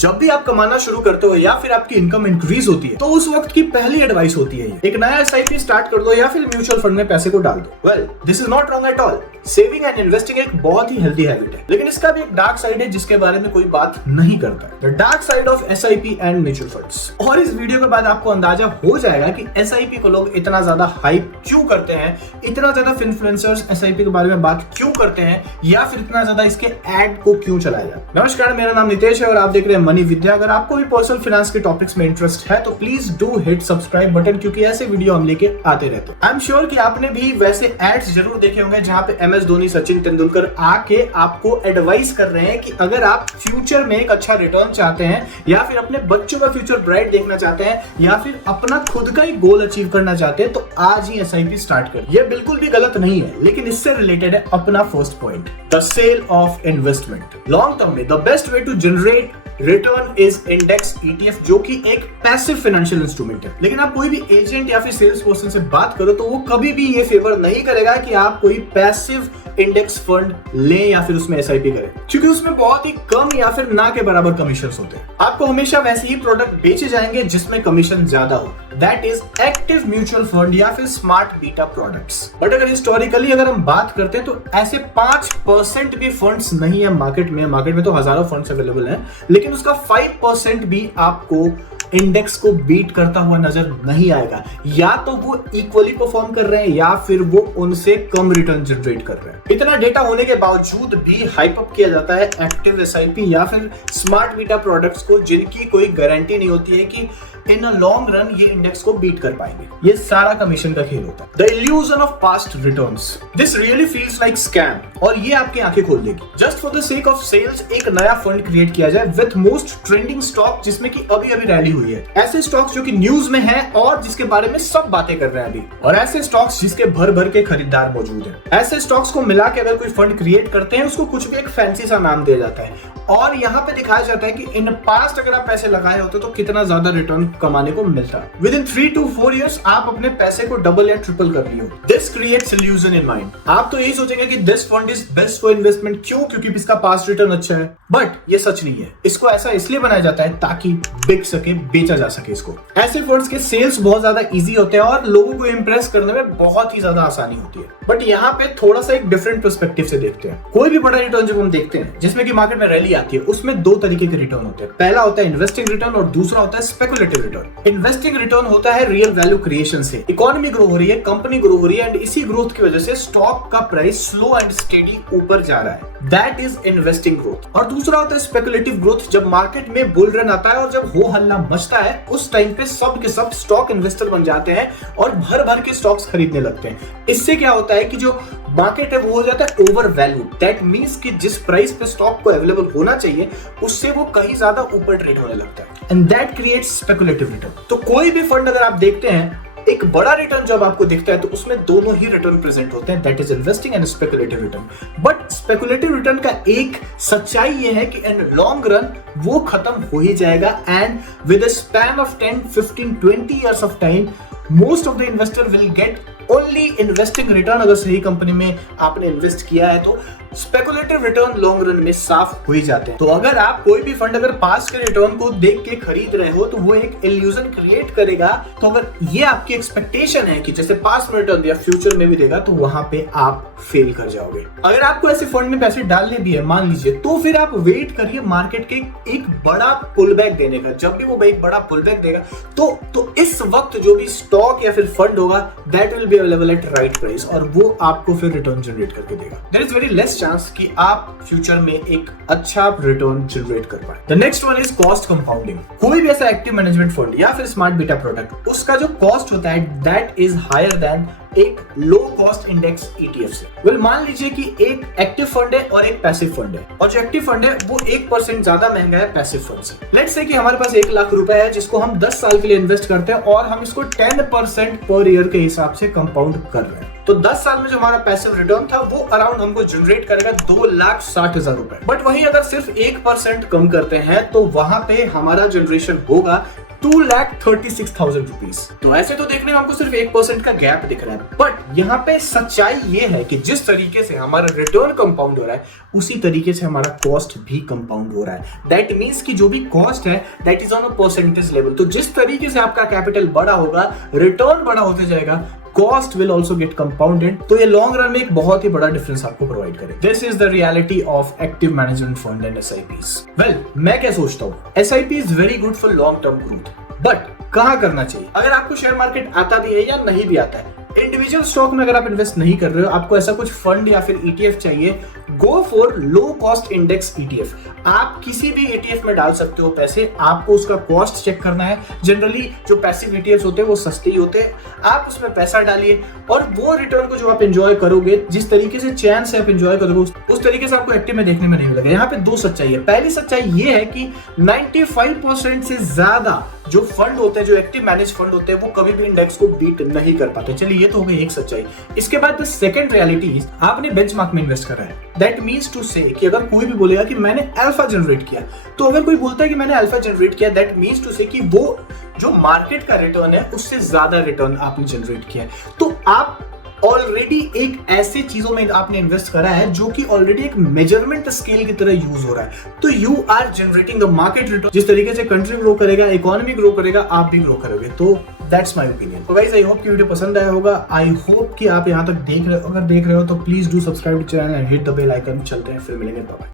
जब भी आप कमाना शुरू करते हो या फिर आपकी इनकम इंक्रीज होती है तो उस वक्त की पहली एडवाइस होती है एक नया एसआईपी स्टार्ट कर दो या फिर म्यूचुअल फंड में पैसे को डाल दो। Well, this is not wrong at all. Saving and investing एक बहुत ही हेल्दी हैबिट है, लेकिन इसका भी एक डार्क साइड है जिसके बारे में कोई बात नहीं करता। The dark side of SIP and mutual funds. और इस वीडियो के बाद आपको अंदाजा हो जाएगा कि एसआईपी को लोग इतना ज्यादा हाइप क्यों करते हैं, इतना ज्यादा इन्फ्लुएंसर्स एसआईपी के बारे में बात क्यों करते हैं, या फिर इतना ज्यादा इसके एड को क्यों चलाया जाए। नमस्कार, मेरा नाम नितेश है और आप देख रहे हैं मनी विद्या। अगर आपको भी पर्सनल फाइनेंस के टॉपिक्स में इंटरेस्ट है तो please do hit subscribe button, क्योंकि ऐसे वीडियो हम लेके आते रहते हैं। आई एम श्योर कि आपने भी वैसे एड्स जरूर देखे होंगे जहां पे एमएस धोनी, सचिन तेंदुलकर आके आपको एडवाइस कर रहे हैं कि अगर आप फ्यूचर में एक अच्छा रिटर्न चाहते हैं या फिर अपने बच्चों का फ्यूचर ब्राइट देखना चाहते हैं या फिर अपना खुद का ही गोल अचीव करना चाहते हैं तो आज ही एसआईपी स्टार्ट कर। ये बिल्कुल भी गलत नहीं है, लेकिन इससे रिलेटेड है अपना first point, the sale of investment. Long term में the best way to generate return is index ETF, जो कि एक पैसिव फाइनेंशियल इंस्ट्रूमेंट है। लेकिन आप कोई भी एजेंट या फिर सेल्स पर्सन से बात करो तो वो कभी भी ये फेवर नहीं करेगा कि आप कोई पैसिव इंडेक्स फंड लें या फिर उसमें एसआईपी करें, क्योंकि उसमें बहुत ही कम या फिर ना के बराबर कमीशन होते हैं। आपको हमेशा वैसे ही प्रोडक्ट बेचे जाएंगे जिसमें कमीशन ज्यादा हो, that is active mutual fund या फिर स्मार्ट बीटा प्रोडक्ट्स। बट अगर हिस्टोरिकली अगर हम बात करते हैं तो ऐसे 5% भी फंड्स नहीं है मार्केट में तो हजारों फंड्स अवेलेबल हैं, लेकिन उसका 5% भी आपको इंडेक्स को बीट करता हुआ नजर नहीं आएगा। या तो वो इक्वली परफॉर्म कर रहे हैं या फिर वो उनसे कम रिटर्न जनरेट कर रहे हैं। इतना डेटा होने के बावजूद भी हाइप अप किया जाता है एक्टिव एसआईपी या फिर स्मार्ट बीटा प्रोडक्ट्स को, जिनकी कोई गारंटी नहीं होती है कि इन अ लॉन्ग रन ये इंडेक्स को बीट कर पाएंगे। ये सारा कमीशन का खेल होता है। The illusion of past returns, this really feels like scam, और ये आपकी आंखें खोल देगी। Just for the sake of sales एक नया फंड क्रिएट किया जाए विद मोस्ट ट्रेंडिंग स्टॉक, जिसमें कि अभी रैली हुई है। ऐसे स्टॉक्स जो कि न्यूज में है और जिसके बारे में सब बातें कर रहे हैं अभी, और ऐसे स्टॉक्स जिसके भर के खरीदार मौजूद हैं। ऐसे स्टॉक्स को मिला के अगर कोई फंड क्रिएट करते हैं उसको कुछ भी एक फैंसी सा नाम दिया जाता है और यहाँ पे दिखाया जाता है कि इन पास्ट अगर आप पैसे लगाए होते तो कितना ज्यादा रिटर्न कमाने को मिलता। विद इन 3 to 4 years आप अपने पैसे को डबल या ट्रिपल कर लियो। This creates illusion in mind. आप तो यही सोचेंगे कि this fund is best for investment, क्यों? क्योंकि इसका पास्ट रिटर्न अच्छा है। बट ये सच नहीं है। इसको ऐसा इसलिए बनाया जाता है ताकि बिक सके, बेचा जा सके इसको। ऐसे फंड्स के सेल्स बहुत ज्यादा इजी होते हैं और लोगों को इंप्रेस करने में बहुत ही ज्यादा आसानी होती है। बट यहाँ पे थोड़ा सा एक डिफरेंट पर्सपेक्टिव से देखते हैं। कोई भी बड़ा रिटर्न जब हम देखते हैं जिसमें कि मार्केट में रैली आती है, उसमें 2 तरीके के रिटर्न होते हैं। पहला होता है इन्वेस्टिंग रिटर्न और दूसरा होता है स्पेकुलेटिव रिटर्न। इन्वेस्टिंग रिटर्न होता है रियल वैल्यू क्रिएशन से। इकोनॉमी ग्रो हो रही है, कंपनी ग्रो हो रही है एंड इसी ग्रोथ की वजह से स्टॉक का प्राइस स्लो एंड स्टेडी ऊपर जा रहा है, दैट इज इन्वेस्टिंग ग्रोथ। और दूसरा होता है स्पेकुलेटिव ग्रोथ, जब मार्केट में बुल रन आता है और जब हो हल्ला मचता है उस टाइम पे सब के सब स्टॉक इन्वेस्टर बन जाते हैं और भर के स्टॉक्स खरीदने लगते हैं। इससे क्या होता है कि जो मार्केट है वो हो जाता है ओवर वैल्यू। दैट मींस कि जिस प्राइस पे स्टॉक को अवेलेबल होना चाहिए उससे वो कहीं ज्यादा ऊपर ट्रेड होने लगता है and that creates speculative return. तो कोई भी फंड अगर आप देखते हैं, एक बड़ा रिटर्न जब आपको दिखता है तो उसमें दोनों ही रिटर्न प्रेजेंट होते हैं, that is investing and speculative return. But speculative return का एक सच्चाई ये है कि इन लॉन्ग रन वो खत्म हो ही जाएगा and with a span of 10, 15, 20 years of time most of the investor will get only investing return. अगर सही कंपनी में आपने इन्वेस्ट किया है तो स्पेकुलेटिव रिटर्न लॉन्ग रन में साफ हो ही जाते हैं। तो अगर आप कोई भी फंड अगर पास्ट के रिटर्न को देख के खरीद रहे हो तो वो एक इल्यूजन क्रिएट करेगा। तो अगर ये आपकी एक्सपेक्टेशन है कि जैसे पास्ट में रिटर्न दिया फ्यूचर में भी देगा, तो वहां पे आप फेल कर जाओगे। अगर आपको ऐसे फंड में पैसे डालने भी है मान लीजिए, तो फिर आप वेट करिए मार्केट के एक बड़ा पुल बैक देने का। जब भी वो एक बड़ा पुल बैक देगा तो इस वक्त जो भी स्टॉक या फिर फंड होगा that will be available at right price और वो आपको फिर रिटर्न जनरेट करके देगा। There is very less chance कि आप फ्यूचर में एक अच्छा रिटर्न जनरेट कर पाए। The next one is cost compounding. कोई भी ऐसा एक्टिव मैनेजमेंट फंड या फिर स्मार्ट बीटा प्रोडक्ट, उसका जो कॉस्ट होता है दैट इज हायर देन एक लो कॉस्ट इंडेक्स ईटीएफ से। वेल, मान लीजिए कि एक एक्टिव फंड है और एक पैसिव फंड है, और जो एक्टिव फंड है वो 1% ज्यादा महंगा है पैसिव फंड से। लेट्स से कि हमारे पास 1 लाख रुपए है जिसको हम 10 साल के लिए इन्वेस्ट करते हैं और हम इसको 10% पर ईयर के हिसाब से कंपाउंड कर रहे हैं। तो 10 साल में जो हमारा पैसिव रिटर्न था वो अराउंड हमको जनरेट करेगा 2,60,000 रुपए। बट वहीं अगर सिर्फ 1% कम करते हैं तो वहां पे हमारा जनरेशन होगा 2,36,000 रुपीज। तो ऐसे तो देखने में हमको सिर्फ 1% का गैप दिख रहा है, बट यहाँ पे सच्चाई ये है कि जिस तरीके से हमारा रिटर्न कंपाउंड हो रहा है उसी तरीके से हमारा कॉस्ट भी कंपाउंड हो रहा है। दैट मीन्स कि जो भी कॉस्ट है that is on a percentage level. तो जिस तरीके से आपका कैपिटल बड़ा होगा, रिटर्न बड़ा होते जाएगा, cost will also get compounded. तो ये लॉन्ग रन में एक बहुत ही बड़ा डिफरेंस आपको प्रोवाइड करे। This is the reality of active management fund and SIPs। Well, मैं क्या सोचता हूँ, SIP is very good for long term growth, but कहां करना चाहिए? अगर आपको शेयर मार्केट आता भी है या नहीं भी आता है, इंडिविजुअल स्टॉक में अगर आप इन्वेस्ट नहीं कर रहे हो, आपको ऐसा कुछ फंड या फिर ETF चाहिए, go for low cost index ETF। आप किसी भी ETF में डाल सकते हो पैसे, आपको उसका कॉस्ट चेक करना है। जनरली जो पैसिव ETFs होते हैं वो सस्ते ही होते हैं, आप उसमें पैसा डालिए और वो रिटर्न को जो आप एंजॉय करोगे, जिस तरीके से चैन से आप एंजॉय करोगे, उस तरीके से आपको एक्टिव में देखने में नहीं मिलेगा। यहाँ पे दो सच्चाई है। पहली सच्चाई ये है कि 95% से ज्यादा जो फंड होते हैं, जो एक्टिव मैनेज फंड होते हैं, वो कभी भी इंडेक्स को बीट नहीं कर पाते। चलिए, ये तो हो गई एक सच्चाई। इसके बाद द सेकंड रियलिटी, आपने बेंचमार्क में इन्वेस्ट करा है। दैट मीन्स टू से कि अगर कोई भी बोलेगा कि मैंने अल्फा जनरेट किया, तो अगर कोई बोलता है कि मैंने अल्फा जनरेट किया, दैट मीन्स टू से कि वो जो मार्केट का रिटर्न है उससे ज्यादा रिटर्न आपने जनरेट किया है। तो आप ऑलरेडी एक ऐसे चीजों में आपने इन्वेस्ट करा है जो कि ऑलरेडी एक मेजरमेंट स्केल की तरह यूज हो रहा है। तो you are generating the market return. जिस तरीके से कंट्री ग्रो करेगा, इकोनॉमी ग्रो करेगा, आप भी ग्रो करोगे। तो दैट्स माय ओपिनियन। तो गाइस, आई होप कि वीडियो पसंद आया होगा। आई होप कि आप यहां तक देख रहे हो। अगर देख रहे हो तो please do subscribe to channel and hit the bell icon. चलते हैं, फिर मिलेंगे। बाय।